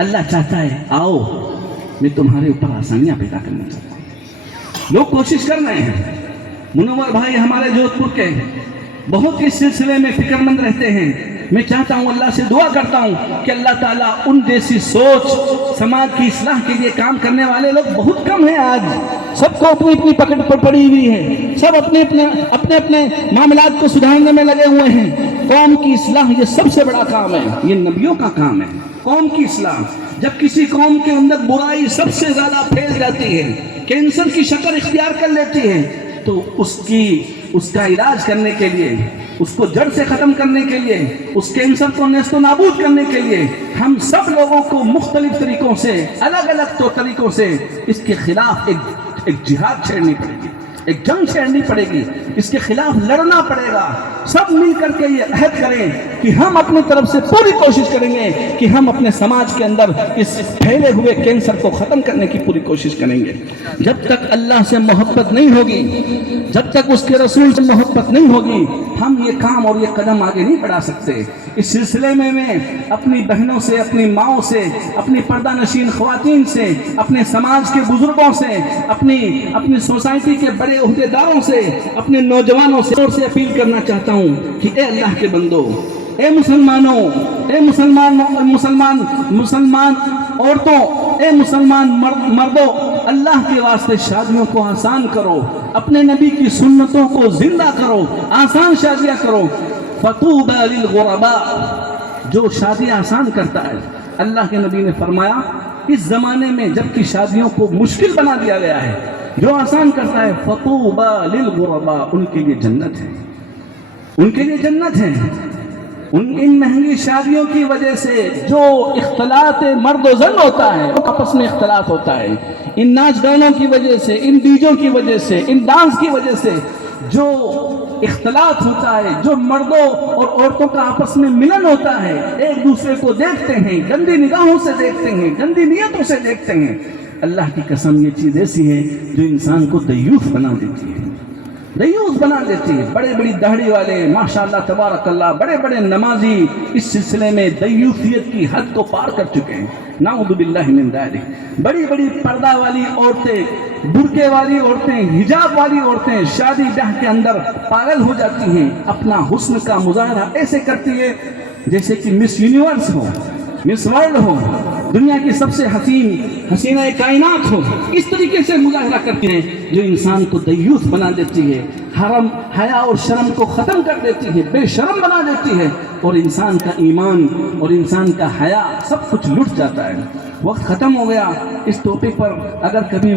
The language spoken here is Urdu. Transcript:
اللہ چاہتا ہے آؤ میں تمہارے اوپر آسانیاں پیدا کرنا چاہتا ہوں. لوگ کوشش کر رہے ہیں. منور بھائی ہمارے جودھ پور کے بہت اس سلسلے میں فکر مند رہتے ہیں. میں چاہتا ہوں اللہ سے دعا کرتا ہوں کہ اللہ تعالیٰ ان جیسی سوچ سماج کی اصلاح کے لیے کام کرنے والے لوگ بہت کم ہیں. آج سب کو اپنی اپنی پکڑ پر پڑی ہوئی ہے. سب اپنے اپنے معاملات کو سدھارنے میں لگے ہوئے ہیں. قوم کی اصلاح یہ سب سے بڑا کام ہے. یہ نبیوں کا کام ہے قوم کی اصلاح. جب کسی قوم کے اندر برائی سب سے زیادہ پھیل جاتی ہے, کینسر کی شکل اختیار کر لیتی ہے, تو اس کا علاج کرنے کے لیے, اس کو جڑ سے ختم کرنے کے لیے, اس کینسر کو نیست و نابود کرنے کے لیے ہم سب لوگوں کو مختلف طریقوں سے, الگ الگ طریقوں سے اس کے خلاف ایک جہاد چھیڑنی پڑے گی, ایک جنگ چھیڑنی پڑے گی, اس کے خلاف لڑنا پڑے گا. سب مل کر کے یہ عہد کریں کہ ہم اپنی طرف سے پوری کوشش کریں گے کہ ہم اپنے سماج کے اندر اس پھیلے ہوئے کینسر کو ختم کرنے کی پوری کوشش کریں گے. جب تک اللہ سے محبت نہیں ہوگی, جب تک اس کے رسول سے محبت نہیں ہوگی, ہم یہ کام اور یہ قدم آگے نہیں بڑھا سکتے. اس سلسلے میں اپنی بہنوں سے, اپنی ماؤں سے, اپنی پردہ نشین خواتین سے, اپنے سماج کے بزرگوں سے, اپنی سوسائٹی کے بڑے عہدیداروں سے, اپنے نوجوانوں سے اپیل کرنا چاہتا ہوں کہ اے اللہ کے بندو, اے مسلمانوں, اے مسلمان عورتوں, اے مسلمان مردوں, اللہ کے واسطے شادیوں کو آسان کرو, اپنے نبی کی سنتوں کو زندہ کرو, آسان شادیاں کرو. فطوبى للغرباء, جو شادی آسان کرتا ہے, اللہ کے نبی نے فرمایا اس زمانے میں جب کہ شادیوں کو مشکل بنا دیا گیا ہے, جو آسان کرتا ہے فطوبى للغرباء, ان کے لیے جنت ہے, ان کے لیے جنت ہے. ان مہنگی شادیوں کی وجہ سے جو اختلاط مرد و زن ہوتا ہے, آپس میں اختلاط ہوتا ہے, ان ناچ گانوں کی وجہ سے, ان ڈیجوں کی وجہ سے, ان ڈانس کی وجہ سے جو اختلاط ہوتا ہے, جو مردوں اور عورتوں کا آپس میں ملن ہوتا ہے, ایک دوسرے کو دیکھتے ہیں, گندی نگاہوں سے دیکھتے ہیں, گندی نیتوں سے دیکھتے ہیں, اللہ کی قسم یہ چیز ایسی ہے جو انسان کو دیوس بنا دیتی ہے, دیوس بنا دیتی ہے. بڑے بڑی داڑھی والے ماشاءاللہ تبارک اللہ, بڑے بڑے نمازی اس سلسلے میں دیوسیت کی حد کو پار کر چکے ہیں. نعوذ باللہ من ذالک. بڑی بڑی پردہ والی عورتیں, برقعے والی عورتیں, حجاب والی عورتیں شادی بیاہ کے اندر پاگل ہو جاتی ہیں, اپنا حسن کا مظاہرہ ایسے کرتی ہے جیسے کہ مس یونیورس ہو, مس ورلڈ ہو, دنیا کی سب سے حسینہ کائنات ہو. اس طریقے سے مظاہرہ کرتی ہیں جو انسان کو دیوس بنا دیتی ہے, حرم حیا اور شرم کو ختم کر دیتی ہے, بے شرم بنا دیتی ہے, اور انسان کا ایمان اور انسان کا حیا سب کچھ لٹ جاتا ہے. وقت ختم ہو گیا. اس ٹاپک پر اگر کبھی